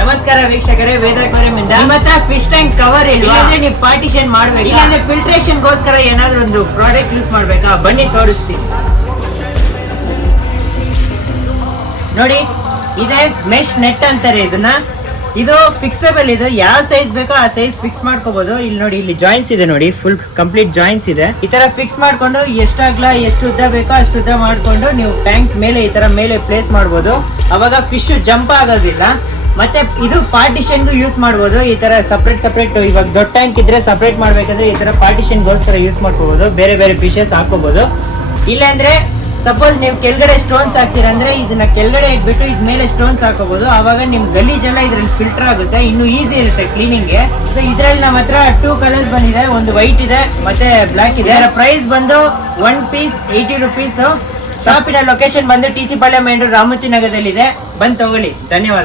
ನಮಸ್ಕಾರ ವೀಕ್ಷಕರೇ, ವೇದ ಅಕ್ವೇರಿಯಂ ಇಂದ. ನಿಮ್ಮ ಹತ್ರ ಫಿಶ್ ಟ್ಯಾಂಕ್ ಕವರ್ ಇಲ್ವಾ? ಇಲ್ಲಾಂದ್ರೆ ನೀವು ಪಾರ್ಟಿಷನ್ ಮಾಡ್ಬೇಕು, ಇಲ್ಲಾಂದ್ರೆ ಫಿಲ್ಟ್ರೇಷನ್ ಗೋಸ್ಕರ ಏನಾದ್ರೂ ಒಂದು ಪ್ರಾಡಕ್ಟ್ ಯೂಸ್ ಮಾಡ್ಬೇಕಾ? ಬನ್ನಿ ತೋರಿಸ್ತೀನಿ ನೋಡಿ. ಇದೆ ಮೆಶ್ ನೆಟ್ ಅಂತಾರೆ ಇದನ್ನ. ಇದು ಫಿಕ್ಸಬಲ್, ಇದು ಯಾವ ಸೈಜ್ ಬೇಕೋ ಆ ಸೈಜ್ ಫಿಕ್ಸ್ ಮಾಡ್ಕೋಬಹುದು. ಇಲ್ಲಿ ನೋಡಿ, ಇಲ್ಲಿ ಜಾಯಿಂಟ್ಸ್ ಇದೆ ನೋಡಿ, ಫುಲ್ ಕಂಪ್ಲೀಟ್ ಜಾಯಿಂಟ್ಸ್ ಇದೆ. ಈ ತರ ಫಿಕ್ಸ್ ಮಾಡ್ಕೊಂಡು ಎಷ್ಟು ಅಗಲ ಎಷ್ಟು ಉದ್ದ ಬೇಕೋ ಅಷ್ಟು ಉದ್ದ ಮಾಡ್ಕೊಂಡು ನೀವು ಟ್ಯಾಂಕ್ ಮೇಲೆ ಈ ತರ ಮೇಲೆ ಪ್ಲೇಸ್ ಮಾಡಬಹುದು. ಅವಾಗ ಫಿಶ್ ಜಂಪ್ ಆಗೋದಿಲ್ಲ. ಮತ್ತೆ ಇದು ಪಾರ್ಟಿಷನ್ಗೂ ಯೂಸ್ ಮಾಡಬಹುದು. ಈ ತರ ಸಪ್ರೇಟ್ ಇವಾಗ ದೊಡ್ಡ ಟ್ಯಾಂಕ್ ಇದ್ರೆ ಸಪ್ರೇಟ್ ಮಾಡ್ಬೇಕಂದ್ರೆ ಈ ತರ ಪಾರ್ಟಿಷನ್ ಗೋಸ್ಕರ ಯೂಸ್ ಮಾಡ್ಕೋಬಹುದು. ಬೇರೆ ಬೇರೆ ಫಿಶಸ್ ಹಾಕೋಬಹುದು. ಇಲ್ಲಾಂದ್ರೆ ಸಪೋಸ್ ನೀವು ಕೆಳಗಡೆ ಸ್ಟೋನ್ಸ್ ಹಾಕ್ತೀರಂದ್ರೆ ಇದನ್ನ ಕೆಳಗಡೆ ಇಟ್ಬಿಟ್ಟು ಇದ್ ಮೇಲೆ ಸ್ಟೋನ್ಸ್ ಹಾಕೋಬಹುದು. ಆವಾಗ ನಿಮ್ ಗಲೀಜೆಲ್ಲ ಇದ್ರಲ್ಲಿ ಫಿಲ್ಟರ್ ಆಗುತ್ತೆ, ಇನ್ನು ಈಸಿ ಇರುತ್ತೆ ಕ್ಲೀನಿಂಗ್. ಇದ್ರಲ್ಲಿ ನಮ್ಮ ಹತ್ರ 2 ಕಲರ್ಸ್ ಬಂದಿದೆ, ಒಂದು ವೈಟ್ ಇದೆ ಮತ್ತೆ ಬ್ಲಾಕ್ ಇದೆ. ಪ್ರೈಸ್ ಬಂದು 1 ಪೀಸ್ 80 rupees. ಶಾಪಿನ ಲೊಕೇಶನ್ ಬಂದು TC ಪಾಳ್ಯ ಮೇನ್ ರೋಡ್ ರಾಮೂರ್ತಿ ನಗರದಲ್ಲಿದೆ. ಬಂದು ತಗೊಳ್ಳಿ. ಧನ್ಯವಾದ.